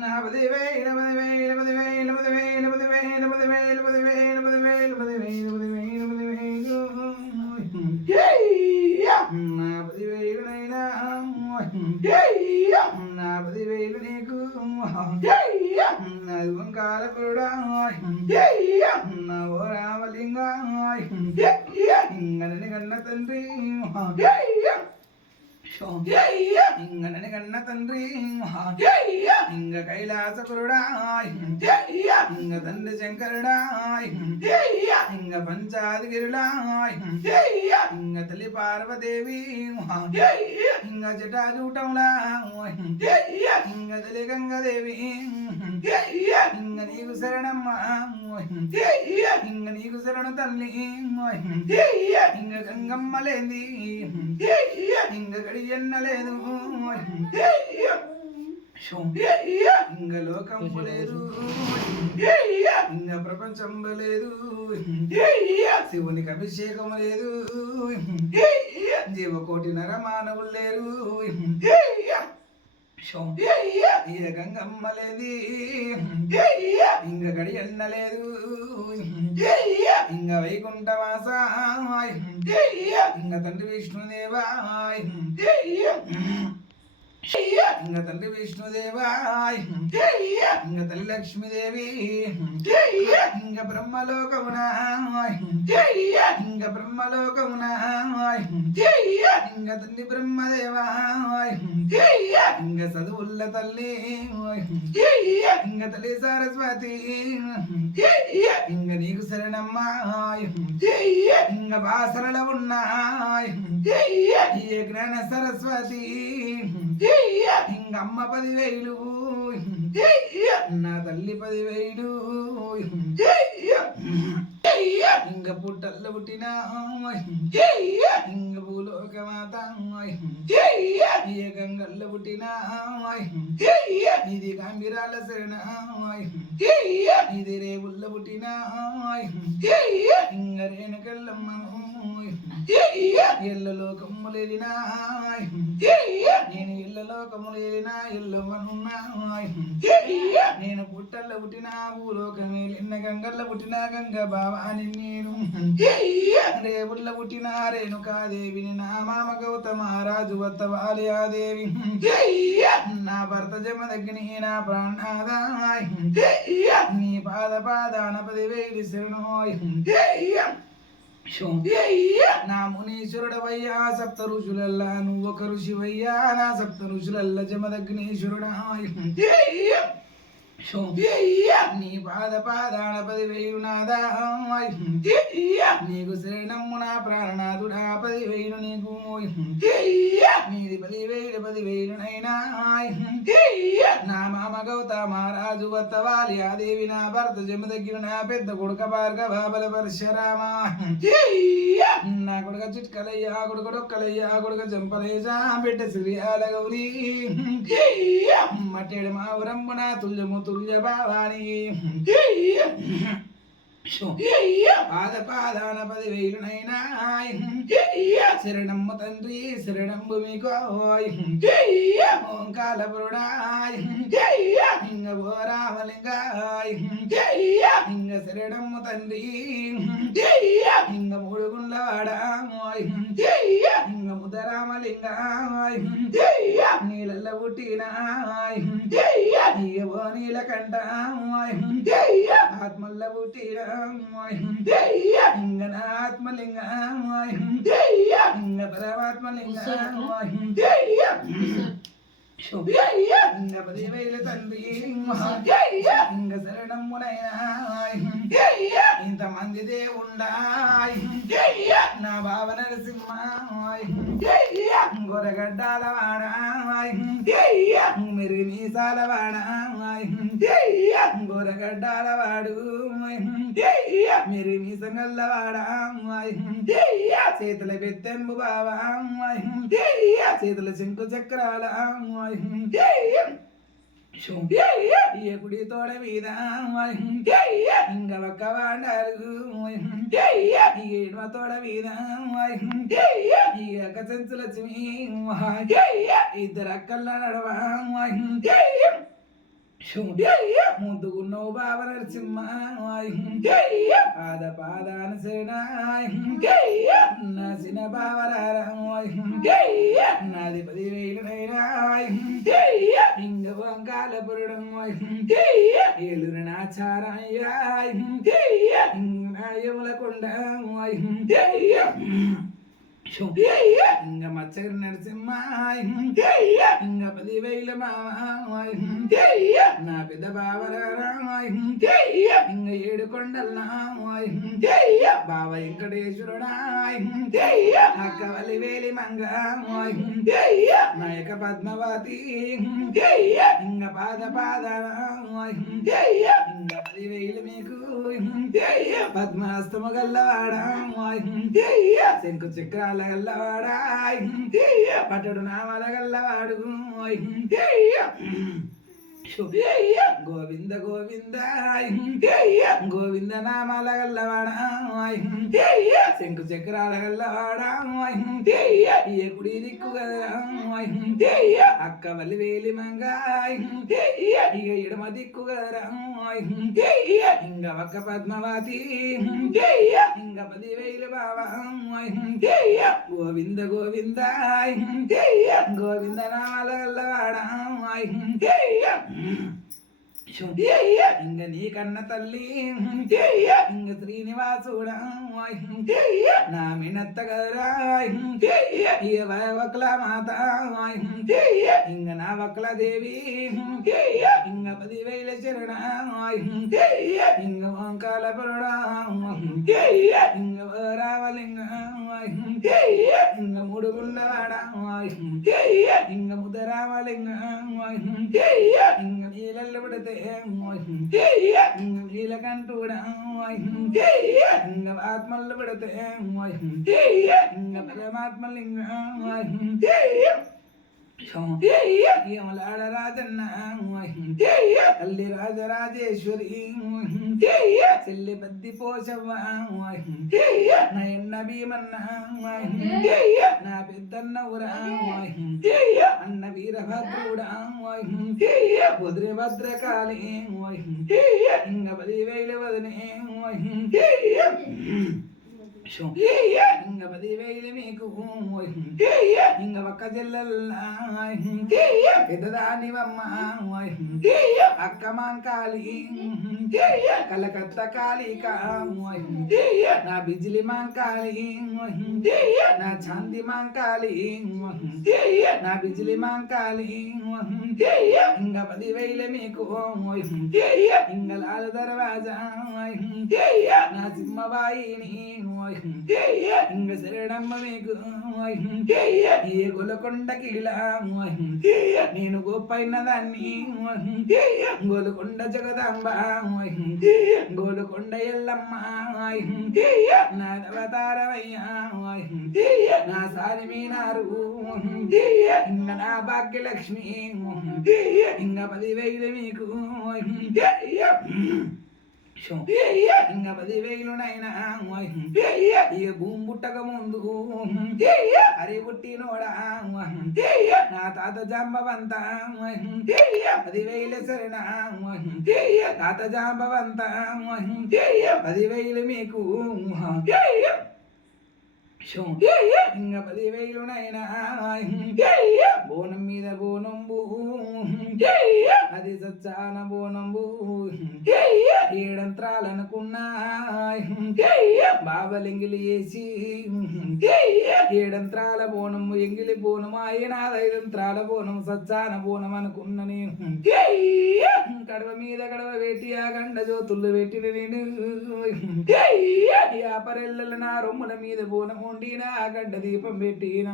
నా పదివేలు నా ఓ రామలింగ ఇంగనని కన్న తండ్రి ఇంగనని కన్న తండ్రి ఇంగ కైలాసపురుడా ఇంగ తండ్రి శంకరుడా ఇంగ పంచాదిగిరుడా ఇంగ తల్లి పార్వదేవి ఇంగ జటాజూటంలా ఇంగ తల్లి గంగదేవి ఇంగ నీకు శరణమ్మా ఇంగ నీకు శరణు తల్లి ఇంగ గంగమ్మ లేని ఇంగ గడియన్న లేదు ఇంగ లోకం లేదు ఇంగ ప్రపంచం లేదు శివునికి అభిషేకం లేదు జీవకోటి నరమానవులు లేరు ఇక గంగమ్మ లేదు. ఇంగ గడి అన్న ఇంక వైకుంఠవాస ఇంక తండ్రి విష్ణుదేవా ఇంగ తండ్రి విష్ణుదేవా! ఇంగ తల్లి లక్ష్మీదేవి! ఇంగ బ్రహ్మలోకమున! ఇంగ బ్రహ్మలోకమున! ఇంగ తండ్రి బ్రహ్మదేవా! ఇంగ చదువుల్ల తల్లి! ఇంగ తల్లి సరస్వతి! ఇంగ నీకు శరణమ్మా! ఇంగ బాసరల ఉన్నాయి జ్ఞాన సరస్వతి! ఇంగ పదివేలు. నా తల్లి పదివేలు. ఇంగ పుట్టల్లో పుట్టిన ఇంగ భూలోక మాత ఈ గంగల్లో పుట్టిన ఇది గంభీరాల శరణ. ఇది రేవుల్లో పుట్టిన. ఇంగ రేణుకెళ్ళమ్మ. ఎల్లలో కమ్ములేలినా నేను ఇళ్ళలో కమ్ములేలినా ఎల్లవనున్నా నేను పుట్టల్లో పుట్టిన భూలోకమే నిన్న గంగల్లో పుట్టిన గంగ బావాని నేను. రేవుల్ల పుట్టిన రేణుకాదేవిని నా మామ గౌతమ రాజు వత్త వాలయాదేవి నా భర్త జమదగ్ని నా ప్రాణాదాయ్. నీ పాద పాదాన పదివేలు శరణోయ్. నా మునీశ్వరుడవయ్యా సప్త ఋషులల్లా నువ్వు ఒక ఋషివయ్యా నా సప్త ఋషులల్ల జమదగ్నీశ్వరుడా. నీ పాద పాదాన పదివేలు నాదా నీకు శరణమ్ము నా ప్రాణనాథుడా పదివేలు నీకు. నీది పదివేలు పదివేలు నైనా? నా మామ గౌతమ రాజు వత్తవాలి ఆ దేవి నా భర్త జమ దగ్గర నా పెద్ద కొడుక భార్గ బాబల పరశురామ? నా కొడుక చిట్కలయ్యా కొడుక డొక్కలయ్యా కొడుక జంపలేజా బిడ్డ శ్రీయాల గౌరీ. మట్టెడు మా నా తుల్యము తుల్య భావాని పాద పాదాన పదివేలు నైనా శరణమ్మ తండ్రి శరణమ్ము మీకు ఓంకాల పురుడాయ్ ఇంగ ఓ రామలింగాయ్ ఇంగ శరణమ్మ తండ్రి ఇంగ మూడు గుండ్లవాడాయ్ ఇంగ ముదరామలింగాయ్. నీళ్ళ పుట్టినాయ్. ఇక ఓ నీలకంఠాయ్ ఆత్మల్ల పుట్టినాయ్. ఇంగ నా ఆత్మలింగాయ్ ఇంగ పరమాత్మలింగాయ్ ఇంగ పదివేల తండ్రి. ఇంగ శరణమునైనా ఇంతమంది దేవుండా నా భావన నరసింహ గొరగడ్డాల వాడా మెరుగు మీసాల వాడా గొరగడ్డాల వాడు మెరుగు మీసంగల్ల వాడా చేతుల పెద్దెంబు బావా చేతుల శంకు చక్రాల కుడి తోడ మీద ఇంక ఒక్క వాడారు ఈ ఏడవ తోడ మీద ఈ అక్క చెంచు లక్ష్మి ఇద్దరు అక్కల నడవా ముందుకున్నావు బాబ నరసింహ పాద పాదాన నా చిన్న ఇంగ వంకాల పురడం ఏలురు నాచారాయ యముల కొండ ఇంక మచ్చగరి నరసింహ ఇంక పదివేల మామ నా పెద్ద బావరారా ఇంక ఏడు కొండల్లా బావ వెంకటేశ్వరుడా అక్క వలి వేలి మంగ నాయక పద్మవతి. ఇంక పాద పాద ఇంగ పదివేలు మీకు. పద్మహస్తము గల్లవాడ శంకు చక్రాల గల్లవాడా పట్టడు నామాల గల్లవాడు. గోవింద గోవింద గోవింద నామాల గల్లవాడా శంకు చక్రాల గల్లవాడా ఏ కుడి దిక్కు కదా అక్క వల్లి వేలి మంగ ఇక ఎడమ దిక్కు కదా ఇంగ ఒక్క పద్మవతి ఇంగ పదివేలు బాబా గోవింద గోవింద గోవింద నామాల గల్లవాడా ఇంగ నీ కన్న తల్లి ఇంగ శ్రీనివాసుడా నా మినత్త గదరా వక్ల మాత ఇంగ నా వక్ల దేవి ఇంగ పదివేల చరణ ఇంగ వంకాల పురుడా ఇంగ రావలింగ ఇంగ ముడుగున్నవాడా ఇంగ ముదరామలింగ ఇంగ నీళ్ళ పడితే ఇంగ నీలకంఠుడా ఇంగ ఆత్మలు పడితే ఇంగ పరమాత్మలింగ యమలాడ రాజన్న తల్లి రాజరాజేశ్వరి చెల్లి బద్ది పోషవ్వ నయన్న భీమన్న నా పెద్దన్న ఉరా అన్న వీరభద్రుడా కుదిరి భద్రకాళి ఇంగ పదివేలు వదినే ఇంగ పదివేలు మీకు ఇంగ ఒక్క జిల్లల్లా పెద్దదానివమ్మ అక్క మాంకాలి కలకత్త కాళిక నా బిజిలి మాంకాలి నా చాంది మాంకాలి నా బిజిలి మాంకాలి ఇంగ పదివేలు మీకు ఇంగ లాల దర్వాజా నా సింహబాయిని ఇంగ శరణమ్మ మీకు ఏ గొలకొండ కీలా నేను గొప్పైన దాన్ని గోలుకొండ జగదాంబ గోలుకొండ ఎల్లమ్మ నా అవతారమయ్యా నా సారి మీనారు ఇంగ నా భాగ్యలక్ష్మి ఇంగ పదివేలు మీకు ఇంక పదివేలు నైనా ఇక భూమి పుట్టక ముందు అరి పుట్టినోడా నా తాత జాంబవంత పదివేలు సరేనా తాత జాంబవంత పదివేలు మీకు శం. ఇంక పదివేలునైనా బోనం మీద బోనం బోనంబు అది సచ్చాన బోనంబు ఏడంత్రాలనుకున్నా బాబలింగిలి వేసి ఏడంత్రాల బోనము ఎంగిలి బోనము అయినా ఐదంత్రాల బోనం సచ్చాన బోనం అనుకున్న నేను. కడవ మీద కడవ పెట్టి ఆ గండ జ్యోతులు పెట్టిన నేను. ఈ నా రొమ్ముల మీద బోనం వండిన ఆ గడ్డ దీపం పెట్టిన.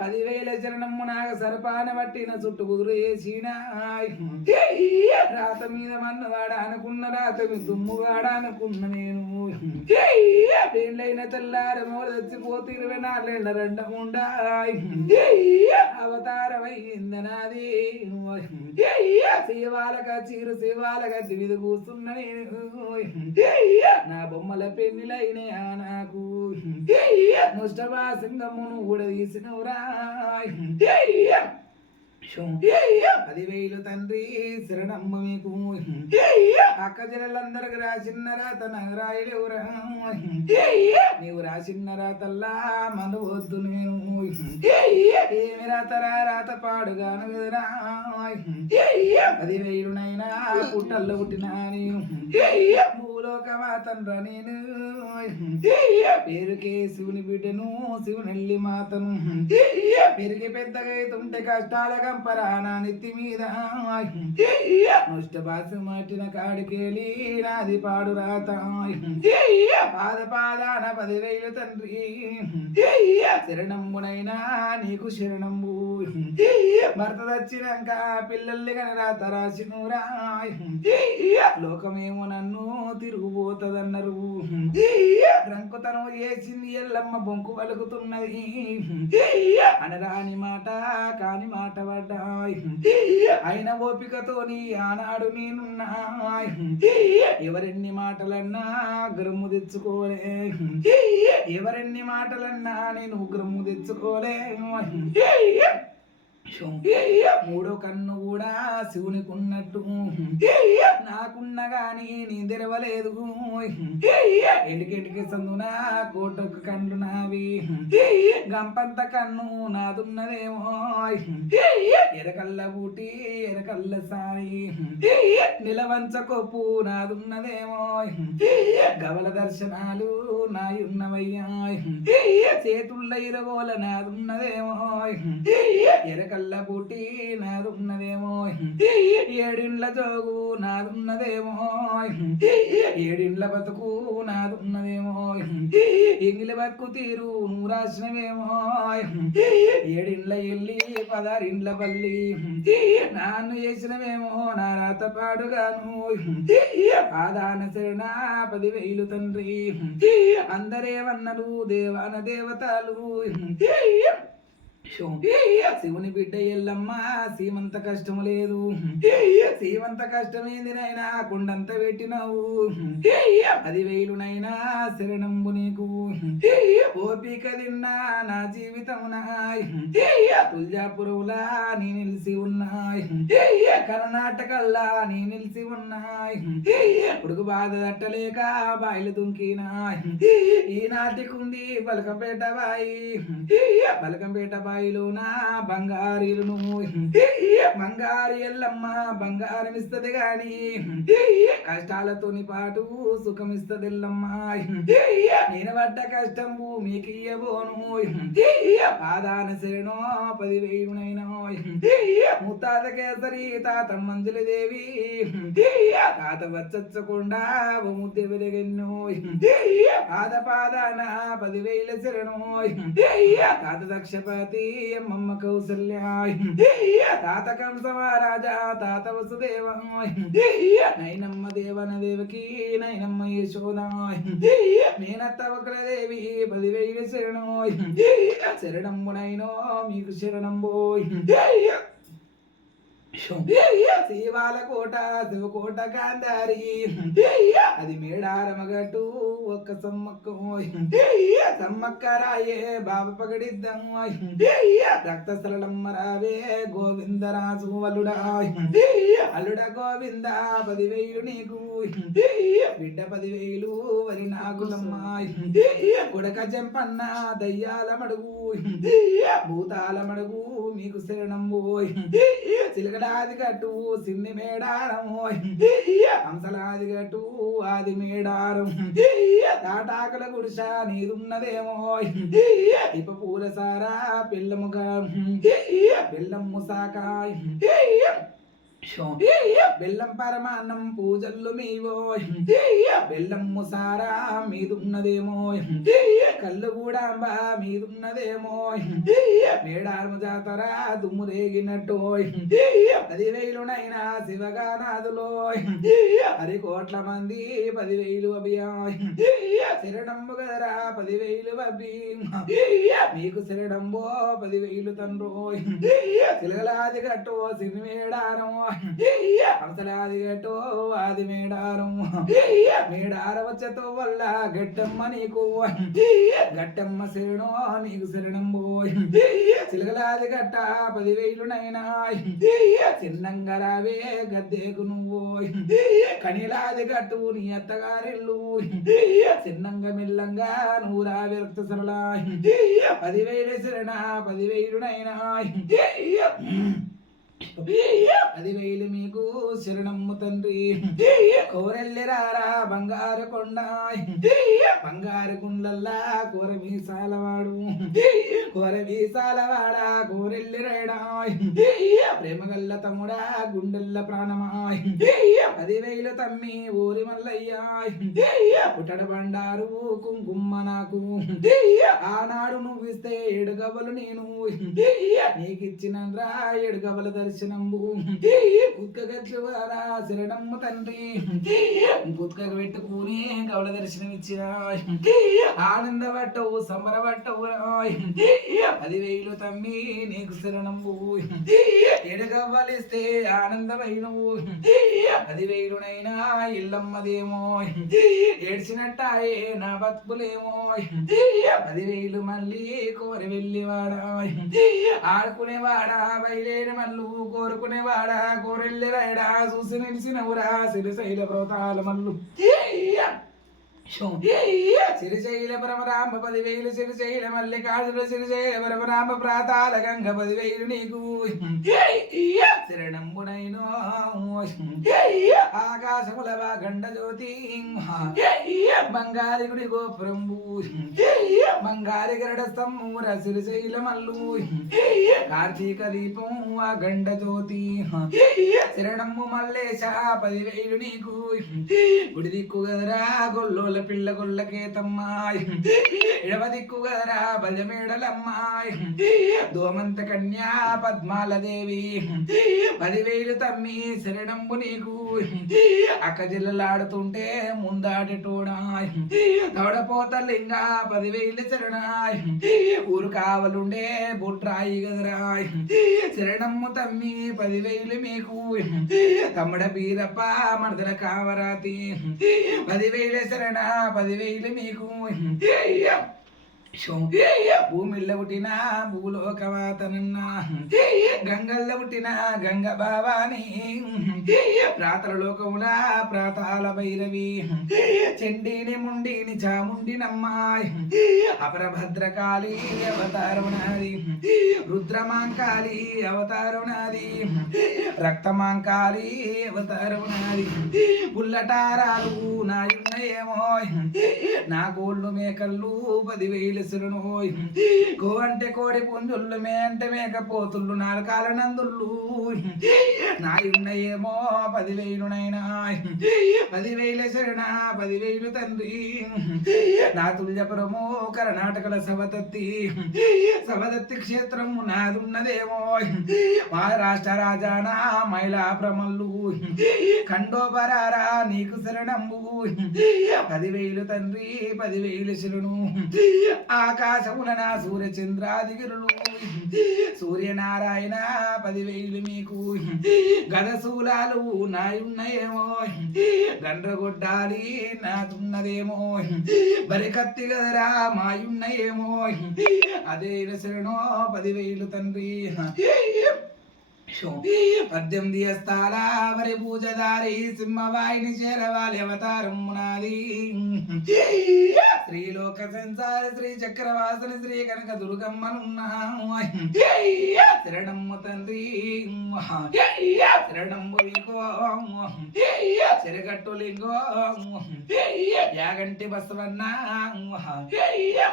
పదివేల చరణము నాగ సరపాన పట్టిన చుట్టుకు కుదురు రాత మీద మన్నవాడ అనుకున్న రాత మీద దుమ్ముగాడ అనుకున్న నేను. పెళ్ళైన తెల్లార మోడ చచ్చిపోతే ఇరవై నాలుగేళ్ళ రెండకుండాయ్ అవతారమైందనాది శివాలగా చీరు శివాలగా మీద కూర్చున్న నేను. నా బొమ్మల పెళ్ళిలైన నాకు. ముష్టభాసింగమును కూడా తీసినవురా పదివేలు తండ్రి శరణమ్మ మీకు. అక్క జనులందరికి రాసిన్నరా రాత నగరాయలేవురా నీవు రాసిన్నరా తల్లా మనవద్దు నేను. ఏమి రాతరా రాత పాడుగాను కదరా. పదివేలునైనా పుట్టల్లో పుట్టినా నేను. భూలోకమా తండ్ర నేను. పేరుకే శివుని బిడ్డను శివునెల్లి మాతను. పెరిగి పెద్దగా కష్టాల కంపరానా నెత్తి మీద. ముష్టబాసు మాటిన కాడికెళ్ళి నాది పాడు రాత. పాద పాదాన పదివేలు తండ్రి. శరణంబునైనా నీకు శరణంబు. భర్త దచ్చినాక పిల్లల్ని కని రాత రాసినురా. లోకమేమో నన్ను తిరుగుపోతదన్నారు. రంకుతనం చేసింది ఎల్లమ్మ బొంకు పలుకుతున్నది. అనరాని మాట కాని మాట పడ్డాయి. అయిన ఓపికతోని ఆనాడు నేనున్నా. ఎవరెన్ని మాటలన్నా గ్రమ్ము తెచ్చుకోలే. ఎవరెన్ని మాటలన్నా నేను గ్రమ్ము తెచ్చుకోలే మూడో కన్ను కూడా శివునికి ఉన్నట్టు నాకున్న గాని నీ తెరవలేదు ఎడికెడికి సందున కోటొక్క కన్ను నావి. గంపంత కన్ను నాదున్నదేమో. ఎరకల్ల బూటి ఎరకల్ల సాయి. నిలవంచ కొప్పు నాదున్నదేమో. గవల దర్శనాలు నాయున్నవయ్యా. చేతుళ్ళ ఇరగోల నాదున్నదేమో. ఎరక కళ్ళ పుట్టి నాదున్నదేమో ఏడిండ్ల జోగు నాదున్నదేమో. ఏడిండ్ల బతుకు నాదున్నదేమో. ఎంగిల బతుకు తీరు నువ్వు రాసినవేమో ఏడిండ్ల ఎల్లి పదారిండ్ల పల్లి. నాన్ను చేసినవేమో నా రాత పాడుగాను ఆదాన శరణ పదివేలు తండ్రి. అందరేమన్నారు దేవాన దేవతలు. శివుని బిడ్డ ఎల్లమ్మ సీమంత కష్టం లేదు. సీమంత కష్టమేంది నైనా కుండంత పెట్టినావు. అది వేలునైనా శరణంబు నీకు. ఓపిక నిన్నా నా జీవితమున. తుల్జాపురంలా నీ నిలిచి ఉన్నాయి. కర్ణాటకల్లా నీ నిలిచి ఉన్నాయి. ఉడుకు బాధ తట్టలేక బాయిలు దుంకినాయి. ఈనాటికుంది బలకంపేట బాయి. బలకంపేట బాయిలోన బంగారీలను బంగారు ఎల్లమ్మ బంగారం ఇస్తుంది కానీ కష్టాలతోని పాటు సుఖం ఇస్తది నేను పడ్డ కష్టం భూమికి ఇయ్యబోను. పాదాన శరణో పదివేలునైనా ముత్తాత కేసరి తాత మంజుల దేవి. తాత వచ్చకుండా ముద్దె వెలగెన్నో. పాద పాదాన పదివేల శరణో. తాత దక్షపతి అమ్మమ్మ కౌసల్య. తాత కంసమహారాజా తాత వసుదేవ. నైనమ్మ దేవన దేవకి నైనమ్మ యశోదాయ్ మేనత్త దేవి పదివేల శరణోయ్. శరణంబునైనో మీకు శరణంబోయ్. శివాల కోట శివకోట కాందారి అది మేడారమగట్టు. ఒక్క సమ్మక్క సమ్మక్క రాయే బాబ పగడిద్దాం రక్త సరళమ్మ రావే గోవిందరాజు అల్లుడా అల్లుడ గోవింద పదివేయు నీకు బిడ్డ పదివేలు వరి నాగులమ్మాయి కొడక చెంపన్న దయ్యాల మడుగు భూతాల మడుగు మీకు శరణం పోయ్. చిలకడాది కట్టు సిన్ని మేడారం హంసలాది కట్టు ఆది మేడారం. తాటాకుల గుడిస నీదున్నదేమో ఇప్ప పూల సారా పిల్లముగా పిల్లమ్ము సాకాయ్. బెల్లం పరమాన్నం పూజల్లు మీవో బెల్లం ముసారా మీదున్నదేమో కళ్ళు కూడా అంబా మీదున్నదేమో మేడారము జాతర దుమ్ము రేగినట్టు పదివేలునైనా శివగానాదులో హరి కోట్ల మంది పదివేలు అభియాయ్. శరణంబు కదరా పదివేలు అభి మీకు శరణంబో పదివేలు తండ్రోయ్. చిలగలాది కట్టు సిరిమేడారం. అవతలాది గటో ఆది మేడారం. మేడారం వచ్చతో వల్ల గట్టమ్మ నీకు గట్టమ్మ శరణో నీకు శరణం పోయి. చిలకలాది గట్ట పదివేలు నైనా చిన్నంగా రావే గద్దెకు నువ్వు కనిలాది గట్టు నీ అత్తగారిల్లు చిన్నంగా మిల్లంగా నువ్వు రావే రక్త సరళ పదివేలు శరణ పదివేలు అది పదివేలు మీకు శరణమ్ము తండ్రి. కోరెల్లిరారా బంగారు కొండ. బంగారు కుండల్లా కూర మీసాలవాడు. కూర మీసాలవాడ కోరెల్లిరేడా ప్రేమగల్ల తమ్ముడా గుండెల్ల ప్రాణమాయ్ పదివేలు తమ్మి ఊరి మల్లయ్యా. పుట్టడ బండారు కుంకుమ్మ నాకు. ఆనాడు నువ్వు ఇస్తే ఏడుగవలు నేను. నీకిచ్చిన రా దర్శనం దర్శనంబు కుక్కగచ్చువారా శరణమ్మ తండ్రి. కుక్కకు పెట్టుకుని గవల దర్శనం ఇచ్చిన ఆనందపట్టవు సంబరపట్టవు పదివేలు తమ్మి నీకు శరణంబు. ఎడగవ్వలిస్తే ఆనందమైన పదివేలునైనా ఇల్లమ్మదేమో. ఏడ్చినట్టాయే నా బతుకులేమో. పదివేలు మళ్ళీ కోరి వెళ్ళివాడా. ఆడుకునేవాడా బయలేని మళ్ళీ కోరుకునేవాడా? కోరెళ్ళి రాయడా చూసి నిలిచినవురా సిరిశైల ప్రోతాల మల్లు సిరిశైల పరమరామ పదివేలు సిరిశైల మల్లికార్జున సిరిశైల పరమరామ ప్రాతాల గంగ పదివేలు నీకు. శరణంబునైనో. ఆకాశముల గండ జ్యోతి. బంగారి గుడి గోపురంబు. బంగారి గరడ స్తంభముర సిరిశైల మల్లు. కార్తీక దీపం ఆ గండ జ్యోతి. శరణమ్ము మల్లేశ పదివేలు నీకు. గుడి దిక్కు గదరా గొల్లోల పిల్ల గొల్లకేతమ్మాయ్ ఇడవ దిక్కు గదరా బలమేడలమ్మాయ్. దోమంత కన్యా పద్మాలదేవి. పదివేలు తమ్మి శరణంబు నీకు. అక్క జిల్లలాడుతుంటే ముందాటోడాయ్ తవడపోత లింగా పదివేలు శరణాయ్. ఊరు కావలుండే బుట్రాయి గదరాయ్. శరణమ్ము తమ్మి పదివేలు మీకు. తమ్ముడ బీరప్ప మరదల కావరాతి పదివేల శరణ పదివేలు మీకు. భూమిల్ల పుట్టిన భూలోకవాతనన్న గంగల్ల పుట్టిన గంగ బావాని ప్రాతల లోకమున ప్రాతాల భైరవి. చెండిని ముండిని చాముండి నమ్మాయి. అపరభద్రకాళి అవతారమునాది. రుద్రమాంకాళి అవతారమునాది. రక్తమాంకాళి అవతారమునాది. పుల్లటారాలు నా నా గోళ్ళు మేకళ్ళు పదివేలు సిరునోయ్ గో అంటే కోడి పుంజుళ్ళు మే అంటే మేకపోతుళ్ళు నాలుకాల నందుళ్ళు. నాయున్నయేమో ఏమో పదివేలునైనా పదివేల శరణ పదివేలు తండ్రి. నా తుల్యపురము కర్ణాటకల సవదత్తి. సవదత్తి క్షేత్రము నాదున్నదేమో. మహారాష్ట్ర రాజానా మైలాప్రమల్లు. కండోపరారా నీకు శరణంబు. పదివేలు తండ్రి పదివేలు శరణు. ఆకాశమున నా సూర్య సూర్యనారాయణ పదివేలు మీకు. గదశూలాలు నాయున్నయేమో గండ్రగొడ్డాలి నాతున్నదేమో. బరికత్తి గదరా మాయున్నయేమో. అదే శరణో పదివేలు తండ్రి. పద్దెనిమిది అస్తాల వరి పూజదారి సింహవాయిని చేరవాలి అవతారం నాది శ్రీలోక సంసారి శ్రీ చక్రవాసని శ్రీ కనక దుర్గమ్మనున్నా శరణమ్మ తండ్రి. శరణమ్ము వీకో. చెరగట్టు లింగో. యాగంటి బసవన్న.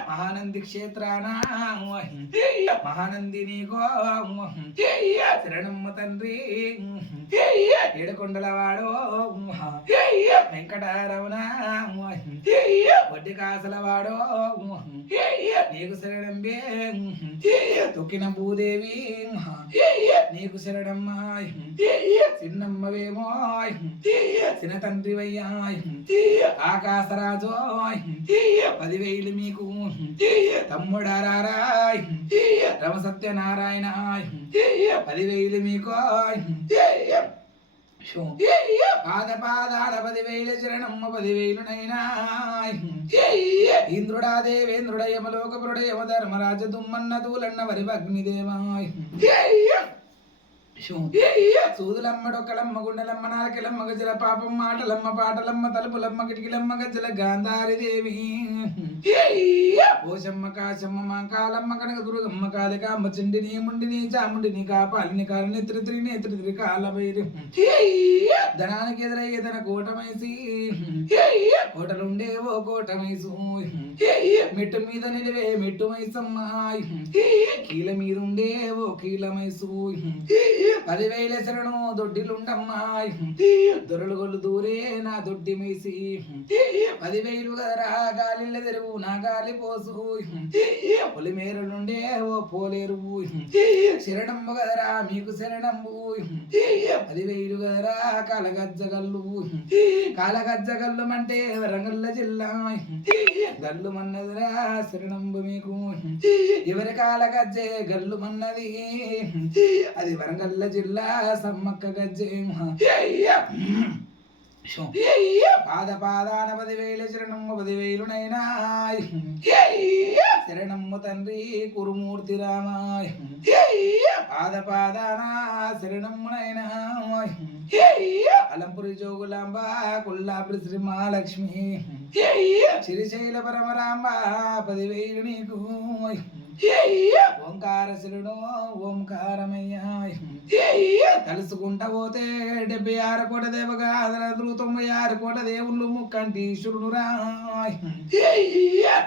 మహానంది క్షేత్రాన. మహానంది నీకో. శరణమ్మ తండ్రి. ఏడుకొండలవాడో వెంకటరమణ వడ్డీ కాసలవాడో నీకు శరణంబే తొక్కిన భూదేవి నీకు శరణమ్మ చిన్నమ్మవేమో చిన్న తండ్రి ఆకాశరాజో పదివేలు మీకు తమ్ముడారా రమ సత్యనారాయణ పదివేలు మీకు పాద పాదాడ పదివేలు శరణమ్మ పదివేలు నైనా ఇంద్రుడా దేవేంద్రుడ యమలోకపురుడ యమ ధర్మరాజ దుమ్మన్న తూలన్న వరి అగ్నిదేవాయ్ సూదులమ్మ డొక్కలమ్మ గుండెలమ్మ గజల పాపం మాటలమ్మ పాటలమ్మ తలుపులమ్మ కిటికలమ్మ గజల గాంధారి దేవి ఓజమ్మ కాశమ్మ కాలమ్మ కనక దుర్గమ్మ కాళికామ్మ చిండిని ముండిని చాముండిని కాపాలిని కాలని త్రిత్రిని త్రిత్రి కాలభైరి ధనానికి ఎదురయ్యే తన కోటమైసి. కోటలుండే ఓ కోటమైసు. మెట్టు మీద నిలివే మెట్టు మైసమ్మ. కీల మీద ఉండే ఓ కీలమైసు పదివేల శరణు దొడ్డిలుండమ్మా. దొరలు గొల్లు దూరే నా దొడ్డి మైసి. పదివేలు కదరా గాలిళ్ళ తెరువు నాగాలి పోసు. పోసు నుండి ఓ పోలేరు. శరణమ్మ కదరా మీకు శరణంబు. పదివేలు కదరా కలగజ్జగల్లు. కాలగజ్జగల్లు అంటే వరంగల్ల జిల్లా. గల్లు మన్నదిరా శరణంబు మీకు. ఎవరి కాలగజ్జే గల్లు మన్నది అది వరంగల్ల జిల్లా సమ్మక్క గజ్జే. పాద పాదాన పదివేలు శరణమ్మ పదివేలు నైనా శరణమ్మ తండ్రి కురుమూర్తి రామాయ పాద పాదాన శరణమ్మ నైనా అలంపురి జోగులాంబ కొల్లాపురి శ్రీ మహాలక్ష్మి శ్రీశైల పరమరాంబ పదివేలు నీకు ఓంకార శిరుడు ఓంకారమయ్యా తలుసుకుంటా పోతే డెబ్బై ఆరు కోట దేవగా అదనదులు తొంభై ఆరు కోట దేవుళ్ళు ముక్కంటి ఈశ్వరుడు రాయ్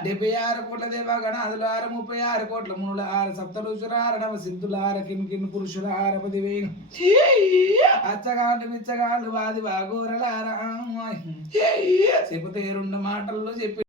డెబ్బై ఆరు కోట్ల దేవగణ అదులు ఆరు ముప్పై ఆరు కోట్ల మునుల ఆరు సప్తరుషులార నవ సిద్ధులార కిన్ కిన్ పురుషులార పదివేలు అచ్చగాళ్ళు మిచ్చగాళ్ళు వాది వాగోరలారా. చెబితే రెండు మాటల్లో చెప్పి.